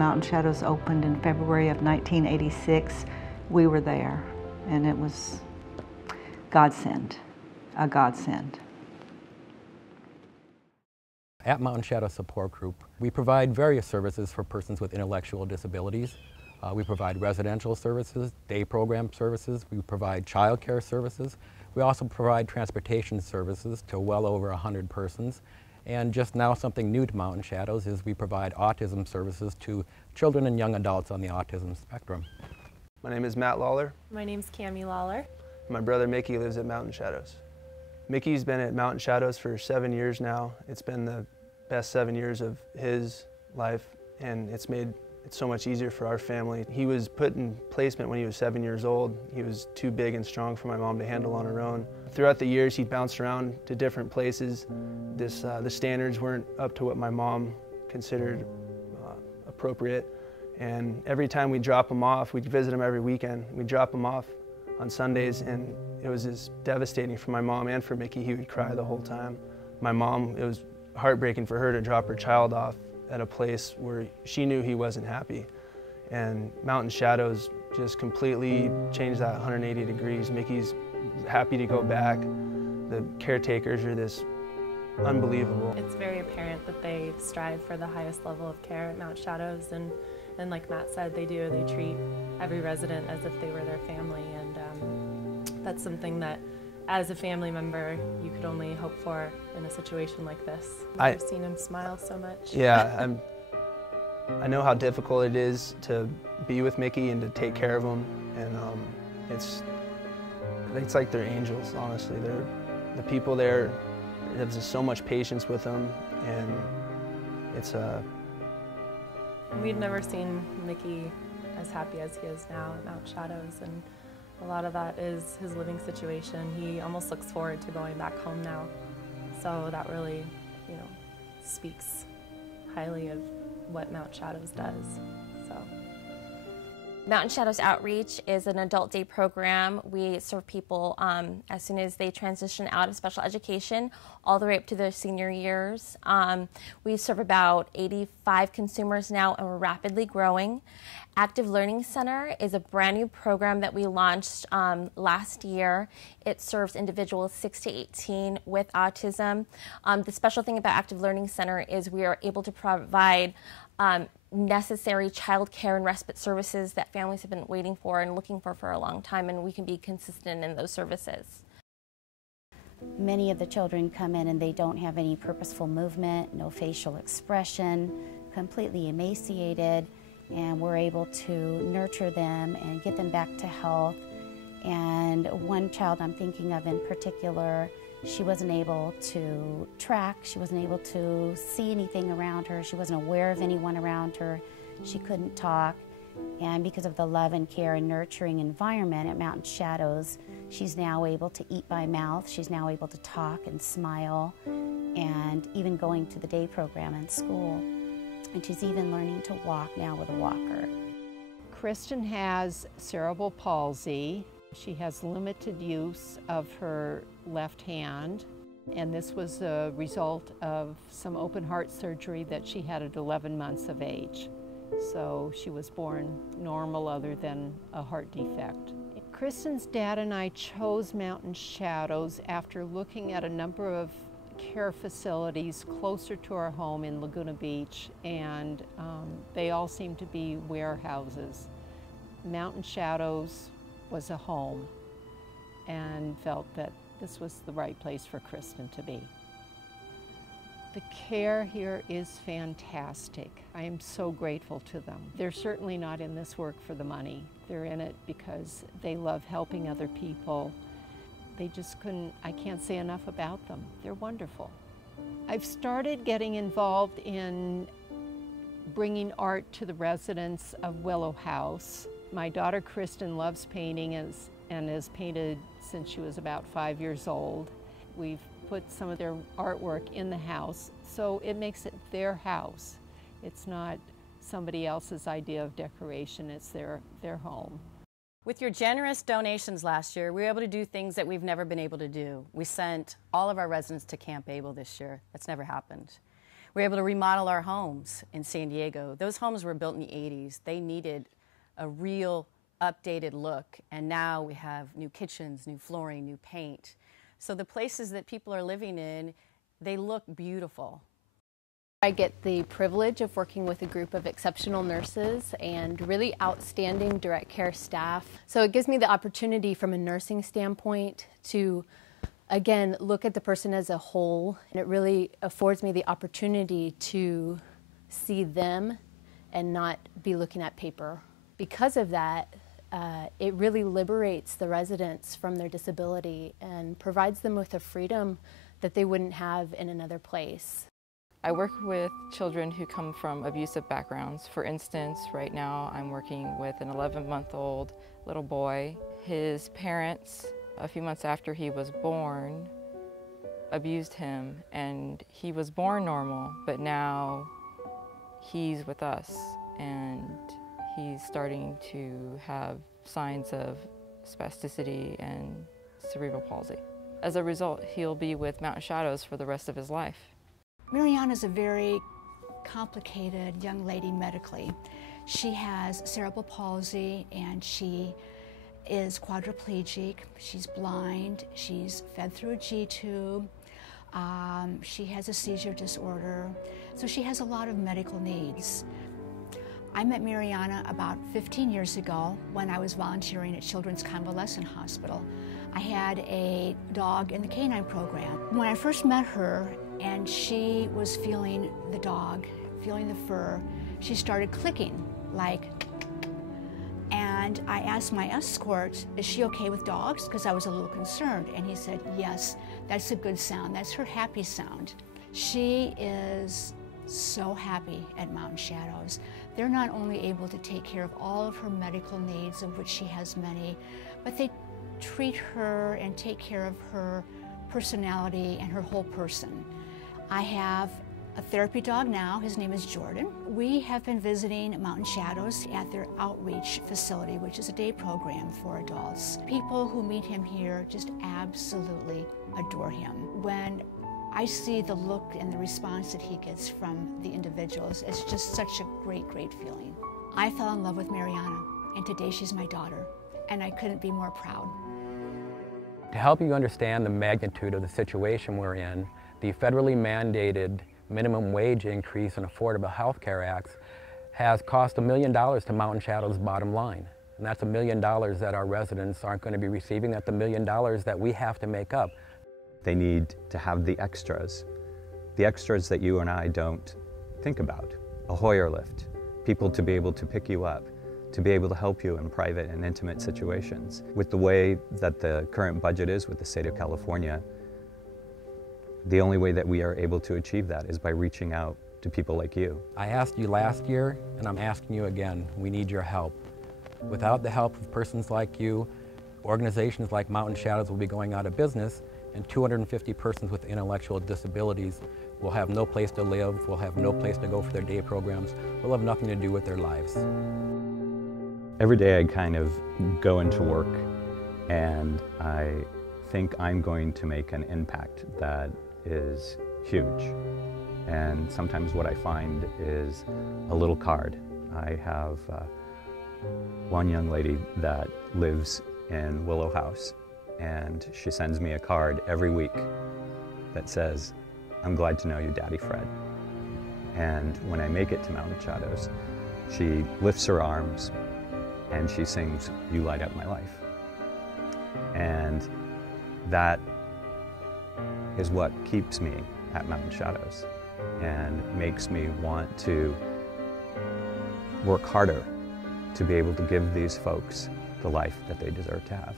Mountain Shadows opened in February of 1986, we were there, and it was godsend, a godsend. At Mountain Shadow Support Group, we provide various services for persons with intellectual disabilities. We provide residential services, day program services, we provide child care services. We also provide transportation services to well over 100 persons. And just now, something new to Mountain Shadows is we provide autism services to children and young adults on the autism spectrum. My name is Matt Lawler. My name's Cammie Lawler. My brother Mickey lives at Mountain Shadows. Mickey's been at Mountain Shadows for 7 years now. It's been the best 7 years of his life, and it's made it so much easier for our family. He was put in placement when he was 7 years old. He was too big and strong for my mom to handle on her own. Throughout the years, he bounced around to different places. The standards weren't up to what my mom considered appropriate. And every time we drop him off, we'd visit him every weekend. We'd drop him off on Sundays, and it was just devastating for my mom and for Mickey. He would cry the whole time. My mom, it was heartbreaking for her to drop her child off at a place where she knew he wasn't happy. And Mountain Shadows just completely changed that 180 degrees. Mickey's happy to go back. The caretakers are this unbelievable. It's very apparent that they strive for the highest level of care at Mountain Shadows, and like Matt said, they do. They treat every resident as if they were their family, and that's something that as a family member, you could only hope for in a situation like this. I've seen him smile so much. Yeah, I know how difficult it is to be with Mickey and to take care of him, and it's like they're angels, honestly. The people there, there's just so much patience with them, and it's We'd never seen Mickey as happy as he is now at Mountain Shadows, and a lot of that is his living situation. He almost looks forward to going back home now. So that really, speaks highly of what Mountain Shadows does. So. Mountain Shadows Outreach is an adult day program. We serve people as soon as they transition out of special education all the way up to their senior years. We serve about 85 consumers now, and we're rapidly growing. Active Learning Center is a brand new program that we launched last year. It serves individuals 6 to 18 with autism. The special thing about Active Learning Center is we are able to provide necessary child care and respite services that families have been waiting for and looking for a long time, and we can be consistent in those services. Many of the children come in and they don't have any purposeful movement, no facial expression, completely emaciated, and we're able to nurture them and get them back to health. And one child I'm thinking of in particular, she wasn't able to track, she wasn't able to see anything around her, she wasn't aware of anyone around her, she couldn't talk. And because of the love and care and nurturing environment at Mountain Shadows, she's now able to eat by mouth, she's now able to talk and smile, and even going to the day program in school. And she's even learning to walk now with a walker. Kristen has cerebral palsy. She has limited use of her left hand, and this was a result of some open heart surgery that she had at 11 months of age. So she was born normal other than a heart defect. Kristen's dad and I chose Mountain Shadows after looking at a number of care facilities closer to our home in Laguna Beach, and they all seemed to be warehouses. Mountain Shadows was a home, and felt that this was the right place for Kristen to be. The care here is fantastic. I am so grateful to them. They're certainly not in this work for the money. They're in it because they love helping other people. They just couldn't, I can't say enough about them. They're wonderful. I've started getting involved in bringing art to the residents of Willow House. My daughter Kristen loves painting and has painted since she was about 5 years old. We've put some of their artwork in the house, so it makes it their house. It's not somebody else's idea of decoration, it's their home. With your generous donations last year, we were able to do things that we've never been able to do. We sent all of our residents to Camp Able this year. That's never happened. We were able to remodel our homes in San Diego. Those homes were built in the 80s. They needed a real updated look, and now we have new kitchens, new flooring, new paint. So the places that people are living in, they look beautiful. I get the privilege of working with a group of exceptional nurses and really outstanding direct care staff. So it gives me the opportunity from a nursing standpoint to, again, look at the person as a whole, and it really affords me the opportunity to see them and not be looking at paper. Because of that, it really liberates the residents from their disability and provides them with a freedom that they wouldn't have in another place. I work with children who come from abusive backgrounds. For instance, right now I'm working with an 11-month-old little boy. His parents, a few months after he was born, abused him, and he was born normal, but now he's with us and he's starting to have signs of spasticity and cerebral palsy. As a result, he'll be with Mountain Shadows for the rest of his life. Mariana's a very complicated young lady medically. She has cerebral palsy and she is quadriplegic. She's blind. She's fed through a G-tube. She has a seizure disorder. So she has a lot of medical needs. I met Mariana about 15 years ago when I was volunteering at Children's Convalescent Hospital. I had a dog in the canine program. When I first met her and she was feeling the dog, feeling the fur, she started clicking like, and I asked my escort, is she okay with dogs? Because I was a little concerned. And he said, yes, that's a good sound. That's her happy sound. She is so happy at Mountain Shadows. They're not only able to take care of all of her medical needs, of which she has many, but they treat her and take care of her personality and her whole person. I have a therapy dog now. His name is Jordan. We have been visiting Mountain Shadows at their outreach facility, which is a day program for adults. People who meet him here just absolutely adore him. When I see the look and the response that he gets from the individuals, it's just such a great, great feeling. I fell in love with Mariana, and today she's my daughter, and I couldn't be more proud. To help you understand the magnitude of the situation we're in, the federally mandated minimum wage increase in Affordable Health Care Acts has cost $1 million to Mountain Shadows' bottom line. And that's $1 million that our residents aren't going to be receiving. That's $1 million that we have to make up. They need to have the extras that you and I don't think about. A Hoyer lift, people to be able to pick you up, to be able to help you in private and intimate situations. With the way that the current budget is with the state of California, the only way that we are able to achieve that is by reaching out to people like you. I asked you last year, and I'm asking you again, we need your help. Without the help of persons like you, organizations like Mountain Shadows will be going out of business, and 250 persons with intellectual disabilities will have no place to live, will have no place to go for their day programs, will have nothing to do with their lives. Every day I kind of go into work and I think I'm going to make an impact that is huge. And sometimes what I find is a little card. I have one young lady that lives in Willow House, and she sends me a card every week that says, "I'm glad to know you, Daddy Fred." And when I make it to Mountain Shadows, she lifts her arms and she sings, "You Light Up My Life." And that is what keeps me at Mountain Shadows and makes me want to work harder to be able to give these folks the life that they deserve to have.